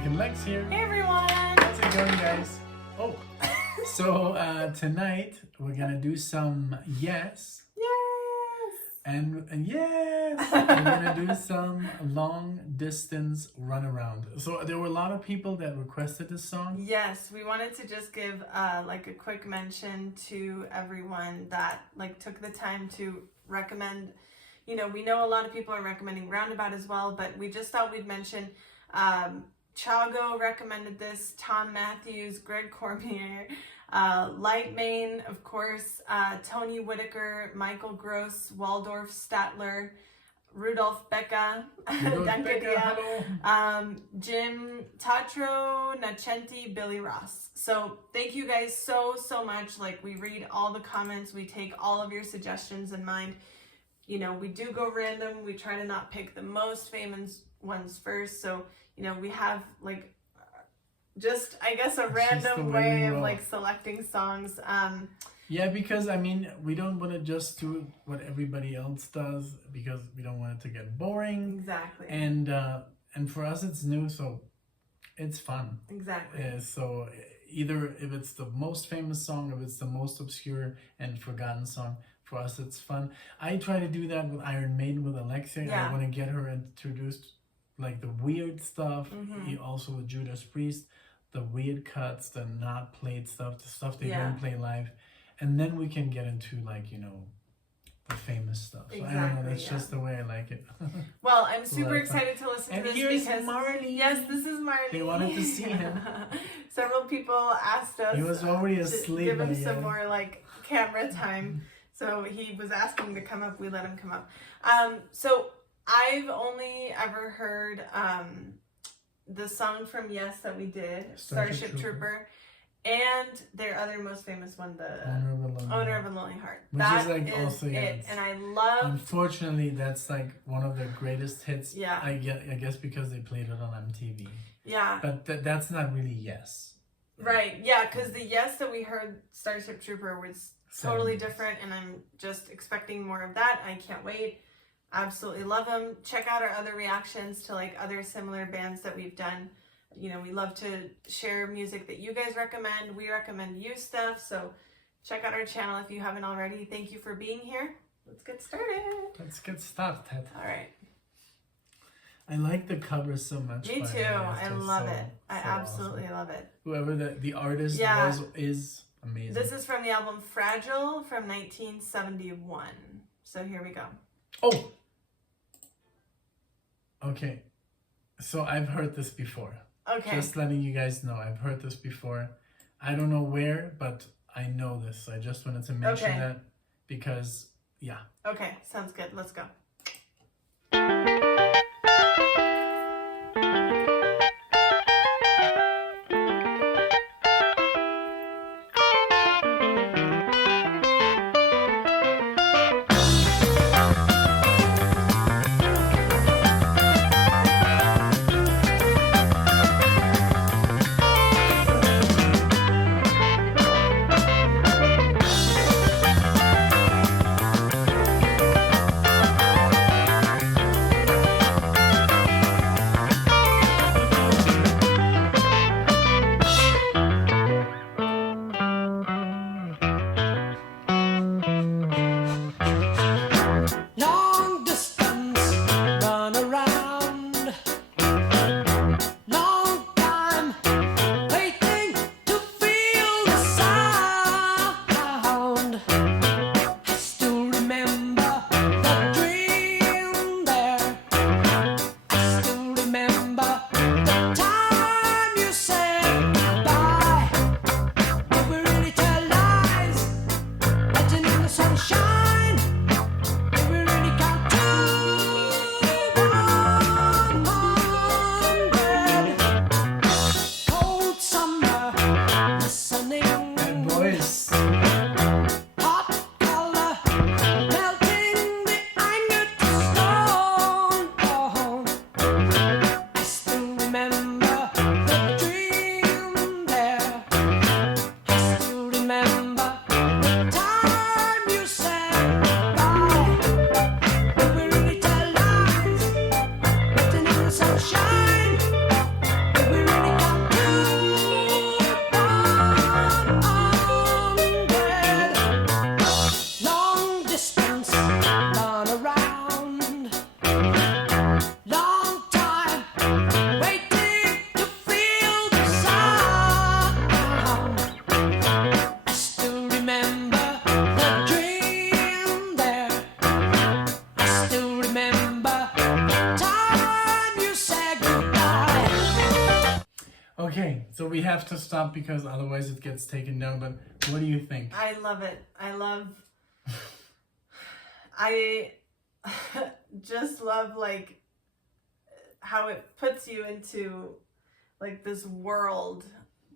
NicknLex here. Hey everyone! How's it going, guys? Oh, so tonight we're gonna do some yes. Yes! And yes, we're gonna do some long distance runaround. So there were a lot of people that requested this song. Yes, we wanted to just give like a quick mention to everyone that took the time to recommend. You know, we know a lot of people are recommending Roundabout as well, but we just thought we'd mention Chago recommended this, Tom Matthews, Greg Cormier, Lightmane, of course, Tony Whitaker, Michael Gross, Waldorf Statler, Rudolf Becca, Jim Tatro, Nachenti, Billy Ross. So thank you guys so much. Like, we read all the comments, we take all of your suggestions in mind. You know, we do go random. We try to not pick the most famous ones first. So, you know, we have just, I guess, a random way of selecting songs. Yeah, because I mean, we don't want to just do what everybody else does because we don't want it to get boring. Exactly. And for us, it's new, so it's fun. Exactly. So either if it's the most famous song, if it's the most obscure and forgotten song, for us, it's fun. I try to do that with Iron Maiden, with Alexia. Yeah. I want to get her introduced, like the weird stuff. Also with Judas Priest, the weird cuts, the not played stuff, the stuff they don't play live. And then we can get into, like, you know, the famous stuff. So Exactly, I don't know, that's just the way I like it. Well, I'm super excited to listen to this because Marley. Yes, this is Marley. They wanted to see him. Several people asked us. He was already to asleep. give him some more camera time. So he was asking to come up. We let him come up. So I've only ever heard the song from Yes that we did, Starship Trooper, and their other most famous one, the Owner of a Lonely Heart. Which that is also it. And I love. Unfortunately, that's one of the greatest hits. Yeah. I guess because they played it on MTV. Yeah. But that's not really Yes. Right. Yeah, because the Yes that we heard, Starship Trooper, was totally different, and I'm just expecting more of that. I can't wait. Absolutely love them. Check out our other reactions to other similar bands that we've done. You know, we love to share music that you guys recommend. We recommend you stuff, so check out our channel if you haven't already. Thank you for being here. Let's get started. Let's get started. All right. I like the cover so much. Me too. I love it. I absolutely love it. Whoever the artist is amazing. This is from the album Fragile from 1971. So here we go. Oh! Okay. So I've heard this before. Okay. Just letting you guys know. I've heard this before. I don't know where, but I know this. I just wanted to mention that because, yeah. Okay. Sounds good. Let's go. So we have to stop because otherwise it gets taken down. But what do you think? I love it. I just love like how it puts you into like this world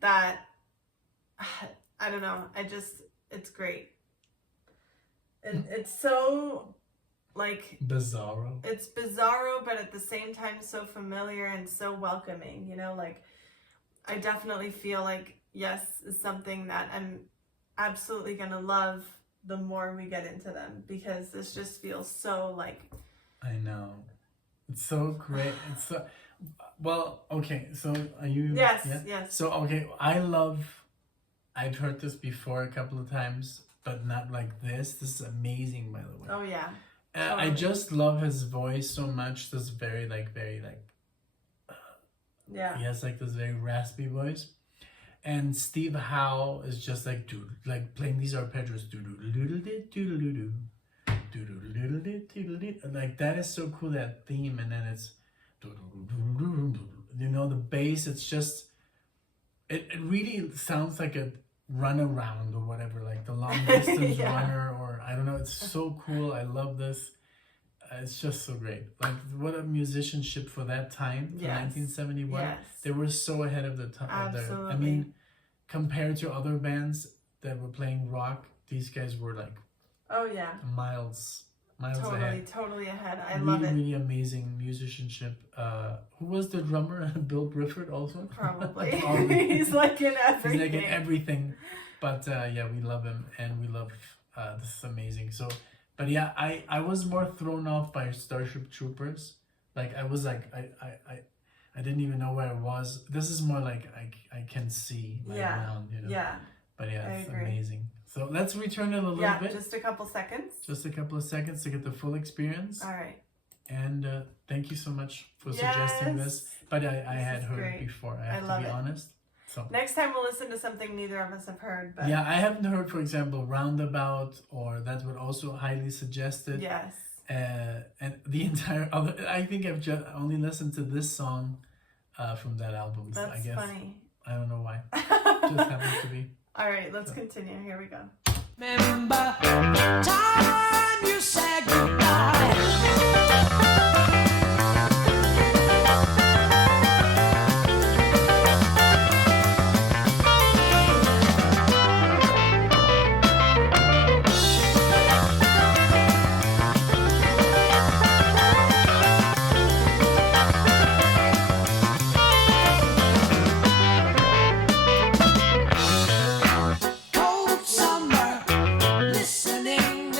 that I don't know. It's great. It's so like bizarro. It's bizarro, but at the same time so familiar and so welcoming. You know, like I definitely feel like Yes is something that I'm absolutely gonna love the more we get into them, because this just feels so like. I know, it's so great. It's so well. Okay, so are you? Yes. Yeah? Yes. So okay, I've heard this before a couple of times, but not like this. This is amazing, by the way. Oh yeah. I just love his voice so much. This very like. Yeah. He has like this very raspy voice, and Steve Howe is just like like playing these arpeggios. Like that is so cool, that theme, and then it's the bass. It's just it really sounds like a Runaround or whatever, like the long distance runner, or I don't know. It's so cool. I love this. It's just so great. Like what a musicianship for that time, for 1971. Yes. They were so ahead of the time. Absolutely. I mean, compared to other bands that were playing rock, these guys were like miles ahead. Totally ahead. I really, love it. Really amazing musicianship. Who was the drummer? Bill Brifford also? Probably. He's like in everything. He's like in everything. But we love him, and we love this is amazing. So, but yeah, I was more thrown off by Starship Troopers. Like I was like I didn't even know where I was. This is more like I can see my ground, you know. Yeah. But yeah, it's amazing. So let's return it a little bit. Just a couple seconds. Just a couple of seconds to get the full experience. All right. And thank you so much for suggesting this. But I had heard it before, I have to be honest. So next time we'll listen to something neither of us have heard. But yeah, I haven't heard, for example, Roundabout, or that would also highly suggested. Yes. And the entire other, I think I've just only listened to this song from that album. That's I guess. funny. I don't know why. Just happens to be. All right, let's continue. Here we go. Remember time you said goodbye. Cold summer, listening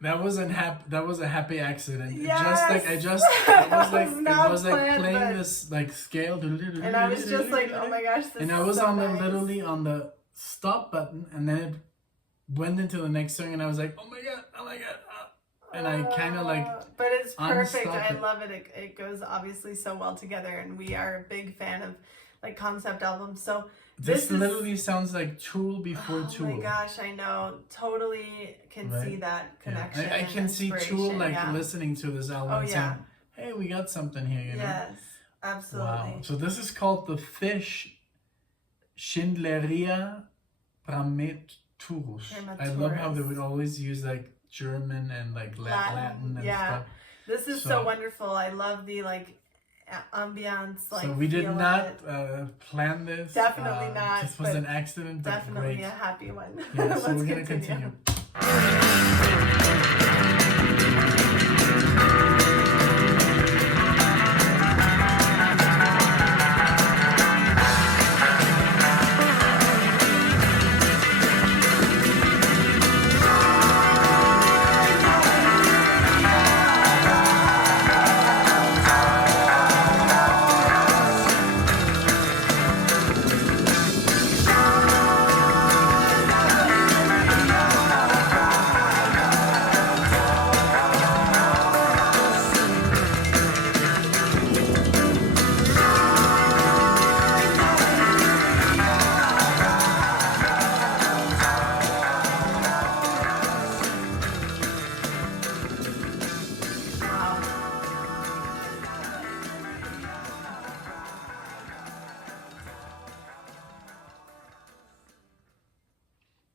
That was a happy accident. Yes! It was like planned, playing but- this like scale. And I was just like, oh my gosh, this And I is was so on the nice. literally on the stop button, and then it went into the next song, and I was like, oh my god. And I kind of like, but it's perfect. unstop I it. love it. It goes obviously so well together, and we are a big fan of like concept albums. So this is literally sounds like Tool before Tool. Oh my gosh, I know. Totally can Right? see that Yeah. connection. I and can see Tool inspiration, like yeah. listening to this album Oh, and yeah. saying, hey, we got something here, you know? Yes, absolutely. Wow. So this is called The Fish Schindleria Prematurus. I love how they would always use like German and like Latin and yeah. stuff. This is so wonderful. I love the like ambiance. Like, so we did feel of not it. plan this. Definitely not, This was but an accident, but Definitely great. a happy one. Yeah, so Let's we're gonna continue.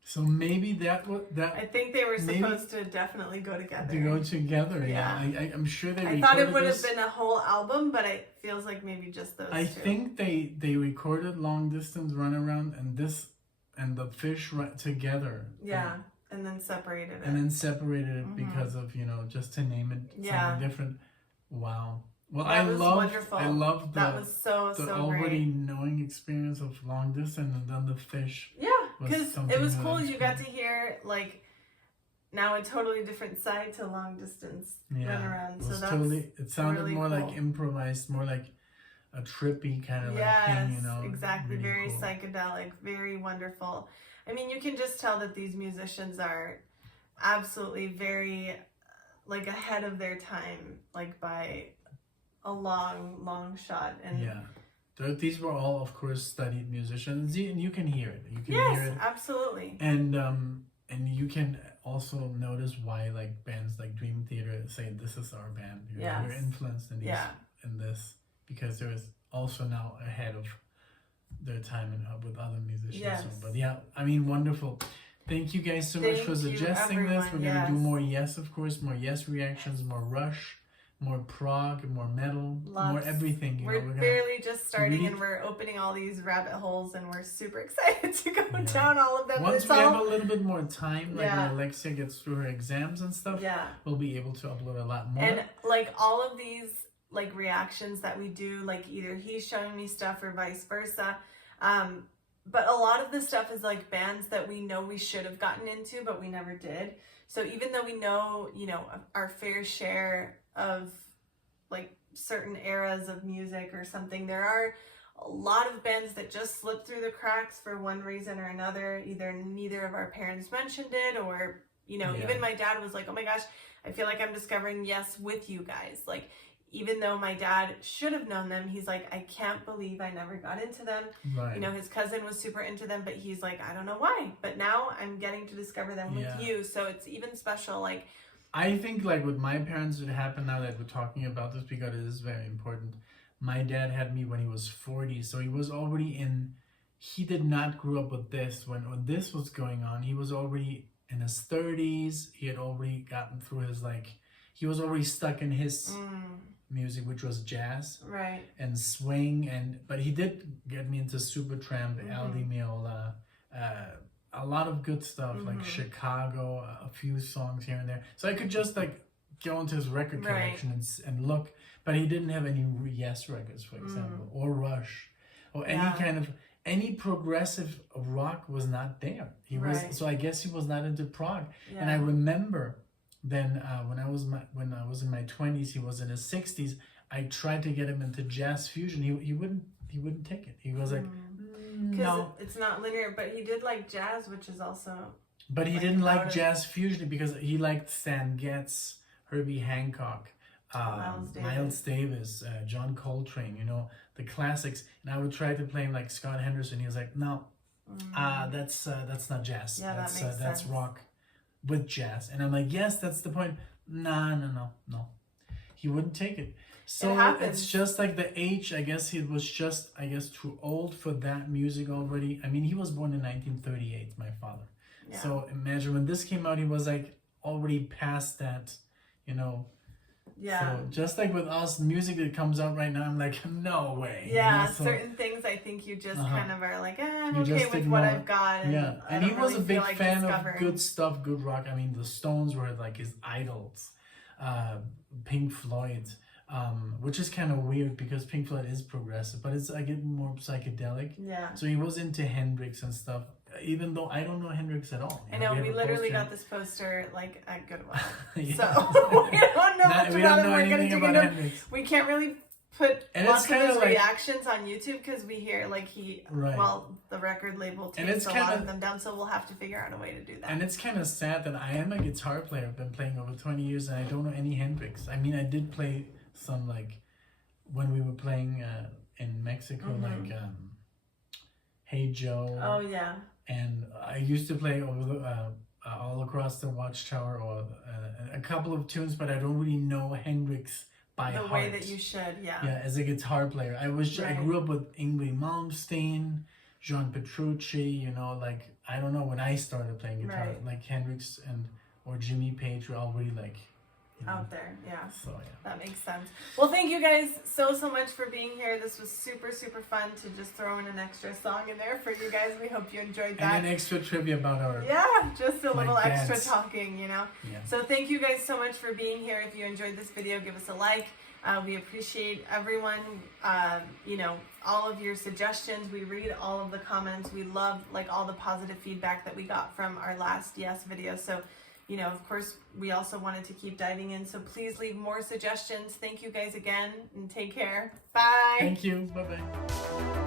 So maybe I think they were maybe supposed to definitely go together. to go together. Yeah. I'm sure they. I thought it recorded would this. have been a whole album, but it feels like maybe just those I two. think they recorded Long Distance Runaround and this and The Fish together. Yeah, and then separated it. And then separated it Mhm. because of, just to name it Yeah. something different. Wow. Well, That was wonderful. I love that was so already great. knowing experience of Long Distance and then The Fish. Yeah, was because it something was that cool. I You got to hear like now a totally different side to Long Distance Runaround. It So was that's totally. It sounded really more like cool. improvised, more like a trippy kind of yes, like thing, exactly. really Very cool. psychedelic, very wonderful. I mean, you can just tell that these musicians are absolutely very like ahead of their time, like by a long shot. And Yeah. These were all, of course, studied musicians, and you can hear it. You can yes, hear it, absolutely. and you can also notice why like bands like Dream Theater say this is our band. Yes. We're influenced in in this because there is also now ahead of their time and with other musicians. Yes. So, but yeah, I mean, wonderful. Thank you guys so much Thank for you, suggesting this. We're everyone. gonna do Yes. more of course, more reactions, more Rush, more Prog, more metal, more Lots. everything. We're gonna, barely just starting read- and we're opening all these rabbit holes and we're super excited to go Yeah. down all of them. But Once it's we have all a little bit more time, like Yeah. when Alexia gets through her exams and stuff, yeah. we'll be able to upload a lot more. And like all of these like reactions that we do, like either he's showing me stuff or vice versa. But a lot of the stuff is like bands that we know we should have gotten into, but we never did. So even though we know, our fair share of like certain eras of music or something, there are a lot of bands that just slip through the cracks for one reason or another. Either neither of our parents mentioned it, or even my dad was like, oh my gosh, I feel like I'm discovering Yes with you guys. Like, even though my dad should have known them, he's like, I can't believe I never got into them. Right. His cousin was super into them, but he's like, I don't know why. But now I'm getting to discover them with you. So it's even special. Like, I think like with my parents, it happened now that we're talking about this because it is very important. My dad had me when he was 40, so he was already he did not grow up with this. When this was going on, he was already in his 30s. He had already gotten through his he was already stuck in his music, which was jazz right. and swing, but he did get me into Supertramp, Al Di Meola, a lot of good stuff like Chicago, a few songs here and there. So I could just go into his record collection and look, but he didn't have any Yes records, for example, or Rush, or any progressive rock was not there. He was, so I guess he was not into prog. And I remember Then when I was in my 20s, he was in his 60s. I tried to get him into jazz fusion. He wouldn't take it. He was like, no. It's not linear, but he did like jazz, which is also. But he didn't like jazz fusion because he liked Stan Getz, Herbie Hancock, Miles Davis, John Coltrane, you know, the classics. And I would try to play him like Scott Henderson. He was like, no, that's not jazz. Yeah, that's that makes that's sense. rock with jazz. And I'm like, yes, that's the point. No. He wouldn't take it. So it's just like the age. I guess he was just, too old for that music already. I mean, he was born in 1938, my father. Yeah. So imagine when this came out, he was like already past that, you know. Yeah. So just like with us, music that comes out right now, I'm like, no way. Yeah, you know? So, certain things I think you just kind of are like, I'm You okay just with ignore what it. I've got. yeah, I and he don't was really a big feel like fan discovering. of good stuff, good rock. I mean, the Stones were like his idols. Pink Floyd, which is kind of weird because Pink Floyd is progressive, but it's more psychedelic. Yeah. So he was into Hendrix and stuff, even though I don't know Hendrix at all. I know, have we a literally poster. got this poster like at Goodwill. Yeah. So we don't know much We about don't it. know We're gonna anything dig about into. Hendrix. We can't really put And lots it's of kinda his like- reactions on YouTube because we hear like Right. the record label And takes it's a lot kinda- of them down, so we'll have to figure out a way to do that. And it's kind of sad that I am a guitar player. I've been playing over 20 years and I don't know any Hendrix. I mean, I did play some like when we were playing in Mexico, like Hey Joe. Oh yeah. And I used to play over the all across the Watchtower or a couple of tunes, but I don't really know Hendrix by The heart. way that you should, yeah. Yeah, as a guitar player, I Right. grew up with Yngwie Malmsteen, John Petrucci. You know, like I don't know when I started playing guitar, Right. like Hendrix or Jimmy Page were already like Out there, yeah. So yeah. That makes sense. Well, thank you guys so much for being here. This was super fun to just throw in an extra song in there for you guys. We hope you enjoyed that. And an extra trivia about our just a little extra dance. talking, you know. Yeah. So thank you guys so much for being here. If you enjoyed this video, give us a like. We appreciate everyone, you know, all of your suggestions. We read all of the comments. We love like all the positive feedback that we got from our last Yes video. So, you know, of course, we also wanted to keep diving in. So please leave more suggestions. Thank you guys again and take care. Bye. Thank you. Bye-bye.